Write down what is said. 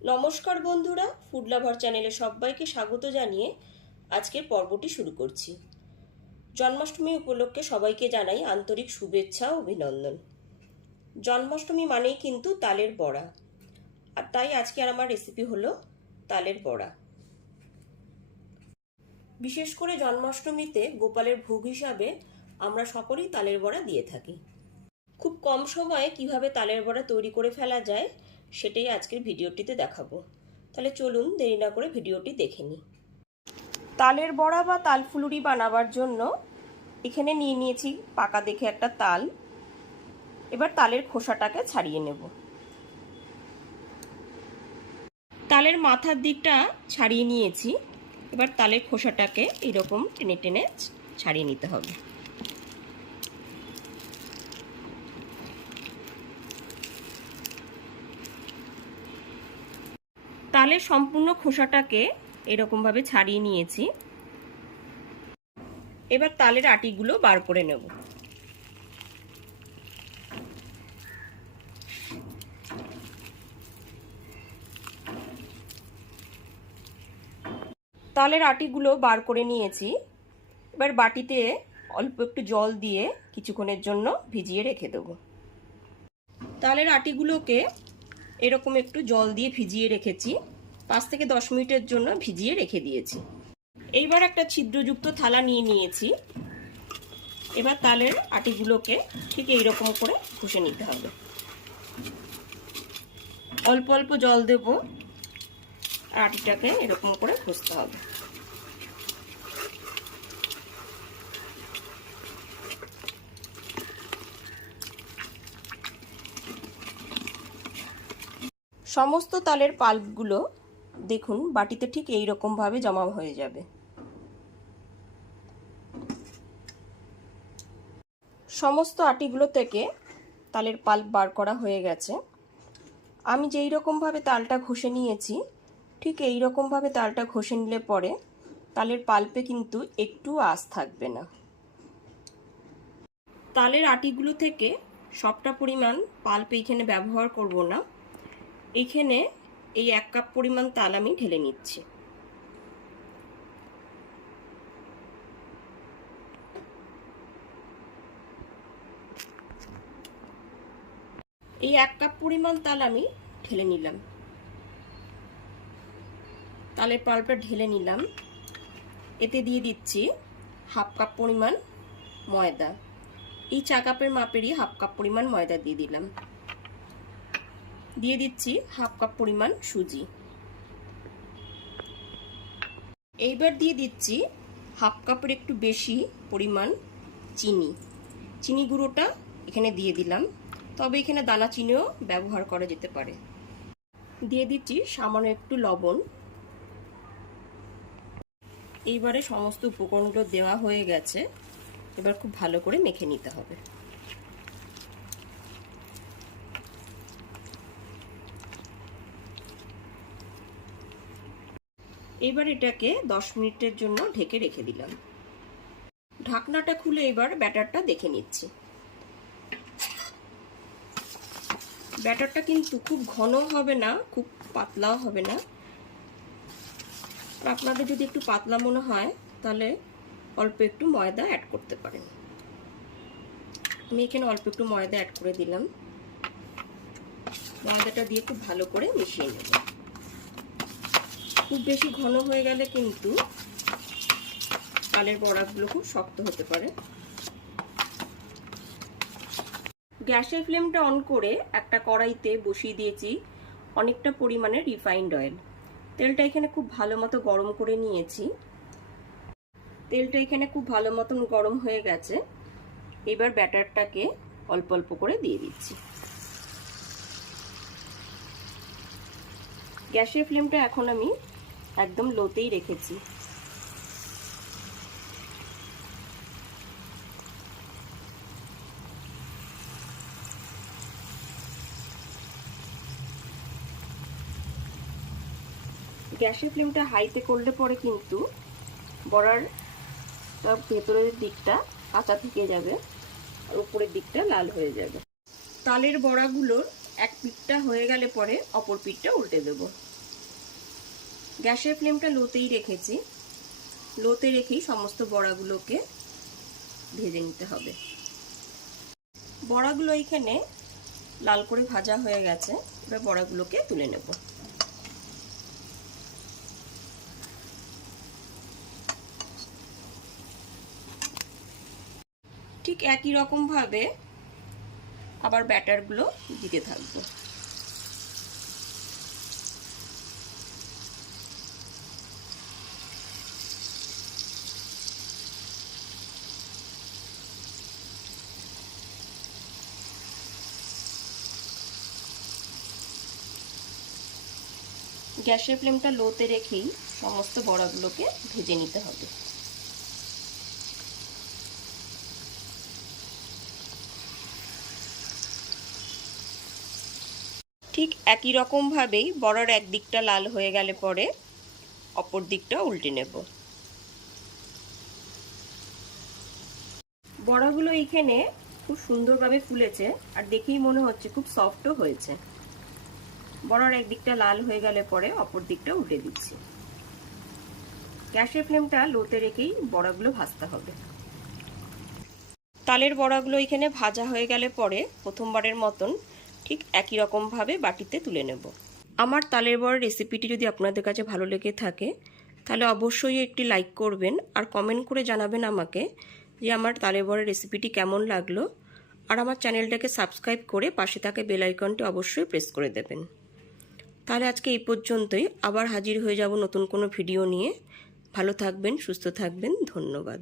নমস্কার বন্ধুরা food lover চ্যানেলে সবাইকে স্বাগত জানিয়ে আজকের পর্বটি শুরু করছি। জন্মাষ্টমী উপলক্ষে সবাইকে জানাই আন্তরিক শুভেচ্ছা ও অভিনন্দন। জন্মাষ্টমী মানেই কিন্তু তালের বড়া। আর তাই আজকে আর আমার রেসিপি হলো তালের বড়া। বিশেষ করে জন্মাষ্টমীতে গোপালের ভোগ হিসাবে আমরা সকলেই তালের বড়া দিয়ে থাকি। খুব কম সময়ে কীভাবে তালের বড়া তৈরি করে ফেলা যায় সেটাই আজকের ভিডিওটিতে দেখাবো। তাহলে চলুন দেরি না করে ভিডিওটি দেখে নিই। তালের বড়া বা তাল ফুলুরি বানাবার জন্য এখানে নিয়ে নিয়েছি পাকা দেখে একটা তাল। এবার তালের খোসাটাকে ছাড়িয়ে নেব। তালের মাথার দিকটা ছাড়িয়ে নিয়েছি। এবার তালের খোসাটাকে এরকম টেনে টেনে ছাড়িয়ে নিতে হবে। তালের সম্পূর্ণ খোসাটাকে এরকমভাবে ছাড়িয়ে নিয়েছি। এবার তালের আটিগুলো বার করে নেব। তালের আটিগুলো বার করে নিয়েছি। এবার বাটিতে অল্প একটু জল দিয়ে কিছুক্ষণের জন্য ভিজিয়ে রেখে দেবো। তালের আটিগুলোকে এরকম একটু জল দিয়ে ভিজিয়ে রেখেছি। পাঁচ থেকে দশ মিনিটের জন্য ভিজিয়ে রেখে দিয়েছি। এইবার একটা ছিদ্রযুক্ত থালা নিয়ে নিয়েছি। এবার তালের আটিগুলোকে ঠিক এইরকম করে ঘষে নিতে হবে। অল্প অল্প জল দেব। আর আটিটাকে এরকম করে ঘষতে হবে। সমস্ত তালের পাল্পগুলো দেখুন, বাটিতে ঠিক এই ভাবে জমা হয়ে যাবে। সমস্ত আটিগুলো থেকে তালের পাল্প বার করা হয়ে গেছে। আমি যেই রকমভাবে তালটা ঘষে নিয়েছি, ঠিক এই রকমভাবে তালটা ঘষে নিলে পরে তালের পাল্পে কিন্তু একটু আঁশ থাকবে না। তালের আটিগুলো থেকে সবটা পরিমাণ পাল্প এইখানে ব্যবহার করব না। এখানে এই এক কাপ পরিমাণ তাল আমি ঢেলে নিচ্ছি। এই এক কাপ পরিমাণ তাল আমি ঢেলে নিলাম। তালের পাল্পটা ঢেলে নিলাম। এতে দিয়ে দিচ্ছি হাফ কাপ পরিমাণ ময়দা। এই চা কাপের মাপেরই হাফ কাপ পরিমাণ ময়দা দিয়ে দিলাম। দিয়ে দিচ্ছি হাফ কাপ পরিমাণ সুজি। এইবার দিয়ে দিচ্ছি হাফ কাপের একটু বেশি পরিমাণ চিনি। চিনি গুঁড়োটা এখানে দিয়ে দিলাম। তবে এখানে দানা চিনিও ব্যবহার করা যেতে পারে। দিয়ে দিচ্ছি সামান্য একটু লবণ। এইবারে সমস্ত উপকরণগুলো দেওয়া হয়ে গেছে। এবার খুব ভালো করে মেখে নিতে হবে। এবার এটাকে দশ মিনিটের জন্য ঢেকে রেখে দিলাম। ঢাকনাটা খুলে এবার ব্যাটারটা দেখে নিচ্ছি। ব্যাটারটা কিন্তু খুব ঘন হবে না, খুব পাতলাও হবে না। আপনাদের যদি একটু পাতলা মনে হয়, তাহলে অল্প একটু ময়দা অ্যাড করতে পারেন। আমি এখানে অল্প একটু ময়দা অ্যাড করে দিলাম। ময়দাটা দিয়ে খুব ভালো করে মিশিয়ে নেব। খুব বেশি ঘন হয়ে গেলে কিন্তু তালের বড়াগুলো খুব শক্ত হতে পারে। গ্যাসের ফ্লেমটা অন করে একটা কড়াইতে বসিয়ে দিয়েছি অনেকটা পরিমাণে রিফাইন্ড অয়েল। তেলটা এখানে খুব ভালো মতো গরম করে নিয়েছি। তেলটা এখানে খুব ভালো মতন গরম হয়ে গেছে। এবার ব্যাটারটাকে অল্প অল্প করে দিয়ে দিচ্ছি। গ্যাসের ফ্লেমটা এখন আমি একদম লোতেই রেখেছি। গ্যাসের ফ্লেমটা হাইতে করলে পরে কিন্তু বড়ার ভেতরের দিকটা কাঁচা থেকে যাবে আর উপরের দিকটা লাল হয়ে যাবে। তালের বড়াগুলোর এক পিঠটা হয়ে গেলে পরে অপর পিঠটা উল্টে দেব। গ্যাসের ফ্লেমটা লোতেই রেখেছি। লোতে রেখেই সমস্ত বড়াগুলোকে ভেজে নিতে হবে। বড়াগুলো এইখানে লাল করে ভাজা হয়ে গেছে। এবার বড়াগুলোকে তুলে নেব। ঠিক একই রকম ভাবে আবার ব্যাটারগুলো দিতে থাকব। গ্যাসের ফ্লেমটা লোতে রেখেই সমস্ত বড়াগুলোকে ভেজে নিতে হবে। ঠিক একই রকমভাবেই বড়ার এক দিকটা লাল হয়ে গেলে পরে অপর দিকটা উল্টে নেব। বড়াগুলো এইখানে খুব সুন্দরভাবে ফুলেছে আর দেখেই মনে হচ্ছে খুব সফটও হয়েছে। বড়ার এক দিকটা লাল হয়ে গেলে পরে অপর দিকটা উল্টে দিচ্ছি। গ্যাসের ফ্লেমটা লোতে রেখেই বড়াগুলো ভাজতে হবে। তালের বড়াগুলো এখানে ভাজা হয়ে গেলে পরে প্রথমবারের মতন ঠিক একই রকমভাবে বাটিতে তুলে নেব। আমার তালের বড়ার রেসিপিটি যদি আপনাদের কাছে ভালো লেগে থাকে, তাহলে অবশ্যই একটি লাইক করবেন আর কমেন্ট করে জানাবেন আমাকে যে আমার তালের বড়ার রেসিপিটি কেমন লাগল। আর আমার চ্যানেলটাকে সাবস্ক্রাইব করে পাশে থাকা বেল আইকনটি অবশ্যই প্রেস করে দেবেন। তাহলে আজকে এই পর্যন্তই। আবার হাজির হয়ে যাব নতুন কোনো ভিডিও নিয়ে। ভালো থাকবেন, সুস্থ থাকবেন। ধন্যবাদ।